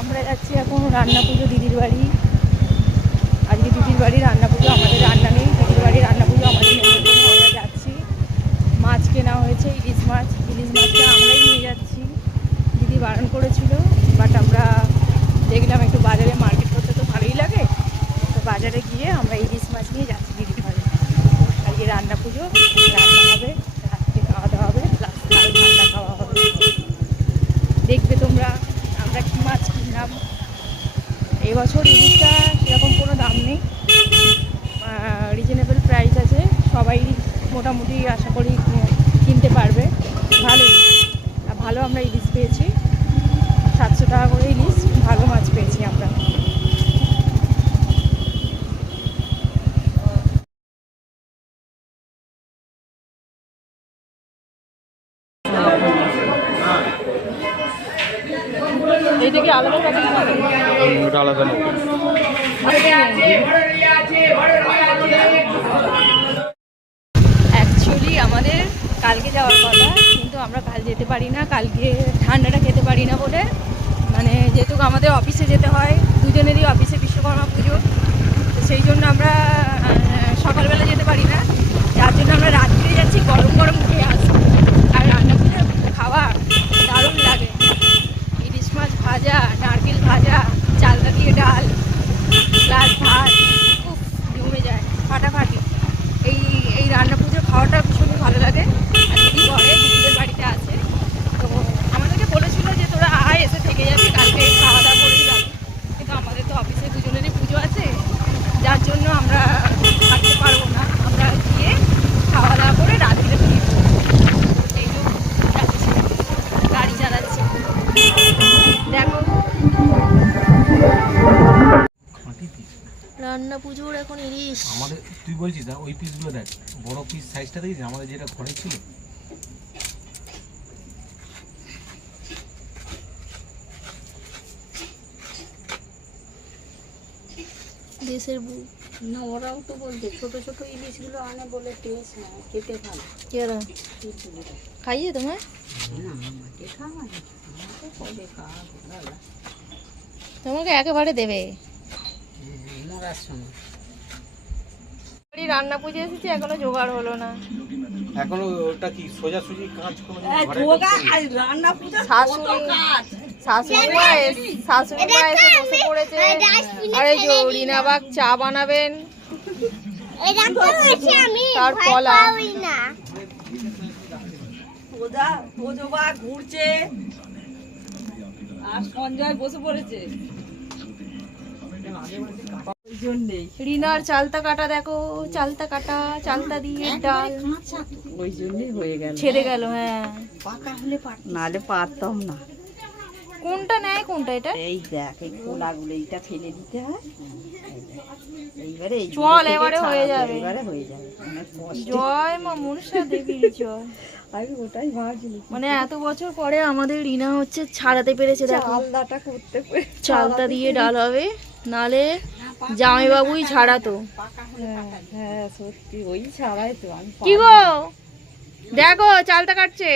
আমরা যাচ্ছি এখন রান্না পুজো দিদির বাড়ি। আজকে দিদির বাড়ি রান্না পুজো, আমাদের রান্না নেই। দিদির বাড়ি রান্না পুজো আমাদের নেমন্তন্ন। আমরা যাচ্ছি, মাছ কেনা হয়েছে, ইলিশ মাছ। ইলিশ মাছটা আমরাই নিয়ে যাচ্ছি, দিদি বারণ করেছিল, বাট আমরা দেখলাম একটু বাজারে মার্কেট করতে তো ভালোই লাগে, তো বাজারে গিয়ে আমরা ইলিশ মাছ নিয়ে যাচ্ছি দিদির বাড়ি। আজকে রান্না পুজো, রান্না হবে, রাত্রে খাওয়া দাওয়া হবে, প্লাস ঠান্ডা খাওয়া হবে। দেখবে তোমরা আমরা কী মাছ কিনলাম। এবছর ইলিশটা সেরকম কোনো দাম নেই, রিজনেবল প্রাইস আছে, সবাই মোটামুটি আশা করি কিনতে পারবে। ভালোই ভালো আমরা ইলিশ পেয়েছি, 700 টাকা করে ইলিশ, ভালো মাছ পেয়েছি আমরা। এইটা কি আলাদা আলাদা অ্যাকচুয়ালি আমাদের কালকে যাওয়ার কথা, কিন্তু আমরা কাল যেতে পারি না, কালকে ঠান্ডাটা খেতে পারি না বলে, মানে যেহেতু আমাদের অফিসে যেতে হয়, দুজনেরই অফিসে বিশ্বকর্মা পুজো, তো সেই জন্য আমরা সকালবেলা যেতে পারি না, যার জন্য আমরা রাত্রে যাচ্ছি, গরম গরম খেয়ে আসবো। আর রান্না করে খাওয়া দারুণ লাগে, ইলিশ মাছ ভাজা, নারকেল ভাজা, চালতা দিয়ে ডাল, গ্লাস ভাত, খুব জমে যায় ফাটাফাটি। এই রান্না পুজোর খাওয়াটা ভীষণই ভালো লাগে। আর দিদি ঘরে দিদিদের বাড়িতে আছে, তো আমাদেরকে বলেছিল যে তোরা আয়, এসে থেকে যাবি, কালকে খাওয়া দাওয়া করেই যাবি, কিন্তু আমাদের তো অফিসে দুজনেরই পুজো আছে, যার জন্য আমরা থাকতে পারবো না। আমরা গিয়ে খাওয়া দাওয়া করে রাত্রে ফিরবো, এই জন্য যাচ্ছি, গাড়ি চালাচ্ছি। দেখো রান্না পুজোর এখন ইলিশ আমাদের, তুই বলছিস না ওই পিসগুলো দেখ, বড় পিস সাইজটা দেখিস আমাদের যেটা ঘরে ছিল। দেশের বুক না, ওরাও তো বলছে ছোট ছোট ইলিশগুলো আনে বলে টেস্ট না, খেতে ভালো। কেরা খাইয়ে তোমায়? না আমাকে খাওয়াই, আমাকে কবে খাওয়া তোমাকে একেবারে দেবে মরার সময়। রান্না পুজো এসেছি, এখনো জোগাড় হলো না। এখনো ওটা কি সোজাসুজি কাজ কোনো রান্না পুজো শাশুড়ি মা এসে বসে পড়েছে। আরে যে রিনাবাগ চা বানাবেন, তার কলা ঘুরছে আর সঞ্জয় বসে পড়েছে। রিনার চালতা কাটা দেখো, চালতা কাটা, চালতা দিয়ে ডাল, ওই জন্যই হয়ে গেল, ছেড়ে গেল। হ্যাঁ, পাকা হলে নাহলে পারতাম না। কোনটা নেয় কোনটা? এটা এই দেখ, এই খোলাগুলো এইটা ফেলে দিতে হয়, এইবারে চল এবারে হয়ে যাবে, এবারে হয়ে যাবে। জয় মা মনসা দেবীর জয়। আমি ওটাই ভাবছি, মানে এত বছর পরে আমাদের রিনা হচ্ছে ছাড়াতে পেরেছে। দেখো আলাদাটা করতে চালতা দিয়ে ডাল হবে, নালে জামাইবাবুই ছাড়াতো। হ্যাঁ সত্যি, ওই ছাড়াই তো। আমি কি গো দেখো চালতা কাটছে,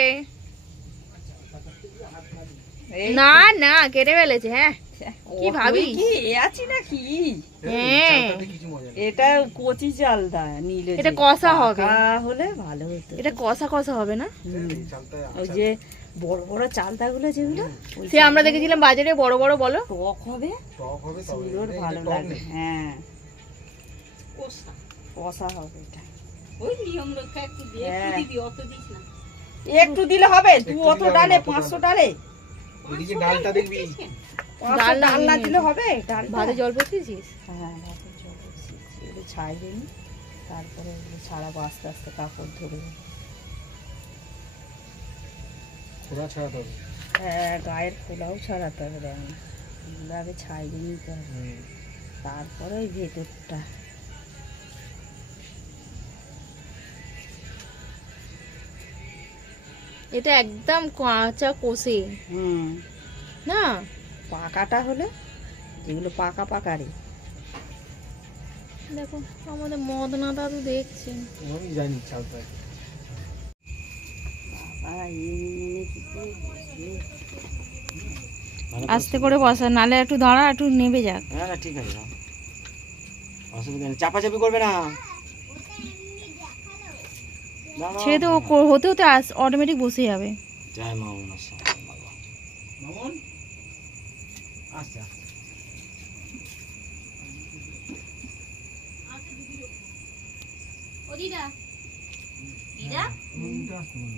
না না কেটে ফেলেছে। হ্যাঁ কি ভাবি কি আছি নাকি? হ্যাঁ এটা কচি চালটা নিলে এটা কষা হবে, হলে ভালো হতো। এটা কষা কষা হবে না? ওই যে বড় বড় চালতাগুলো যেগুলো সে আমরা দেখেছিলাম বাজারে বড় বড়, বলো টক হবে, সুন্দর ভালো লাগে। হ্যাঁ কষা হবে এটা। ওই নিয়ম রক্ষা একটু দিয়ে দিবি, অত দিস না, একটু দিলে হবে। তুই অত ডালে 500 ডালে ওইদিকে ডালটা দেখবি, ডাল না দিলে হবে। ভাতে জল পেয়েছিস? হ্যাঁ ভাতে জল পেয়েছি, এগুলো ছাড়িয়ে নি, তারপরে এগুলো ছাড়াবো আস্তে আস্তে, কাপড় ধরে। খোলা ছাড়াতে হবে। হ্যাঁ গায়ের খোলাও ছাড়াতে হবে, দেখুন এগুলো আগে ছাড়িয়ে নিতে হবে, তারপরে ওই ভেতরটা। এটা একদম কাঁচা কষে না, পাকাটা হলে, যেগুলো পাকা পাকা রে। দেখো আমাদের মদনা দাদু দেখছেন, আমি জানি চালতা আস্তে করে বসা, নালে একটু দাঁড়া, একটু নেবে যাক। না না ঠিক আছে, অসুবিধা নেই, চাপাচাপি করবে না। সে তো হতে হতে অটোমেটিক বসে যাবে। জয় মা মনসা বাবা। মামুন আচ্ছা ও দিদা, দিদা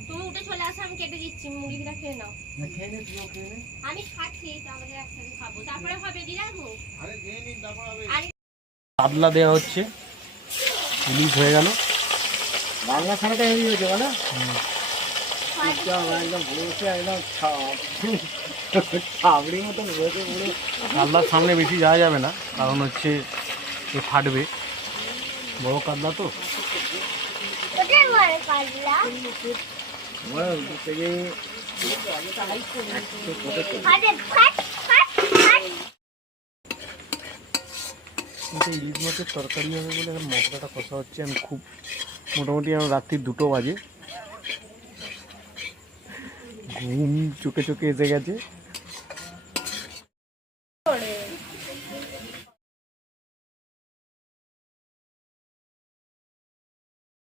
তুমি উঠে চলে আসো, আমি কেটে দিচ্ছি, মুড়িটা খেয়ে নাও। খেয়ে নে, তুইও খেয়ে নে। আমি খাচ্ছি, আমাদের একসাথে খাবো, তারপরে হবে দিদা। আরে খেয়ে নিন, তারপর হবে। কাতলা দেওয়া হচ্ছে, ইলিশ হয়ে গেল। বাংলা ছাড়াটা হেভি হয়েছে বলো, একদম বসে একদম ছাবড়ির মতন বসে পুরো। কাতলার সামনে বেশি যাওয়া যাবে না, কারণ হচ্ছে এ ফাটবে, বড় কাতলা তো। এটা ইলিশ মাছের তরকারি হবে বলে এখন মশলাটা কষা হচ্ছে। আমি খুব মোটামুটি এখন রাত্রি 2টো বাজে, ঘুম চোখে চোখে এসে গেছে।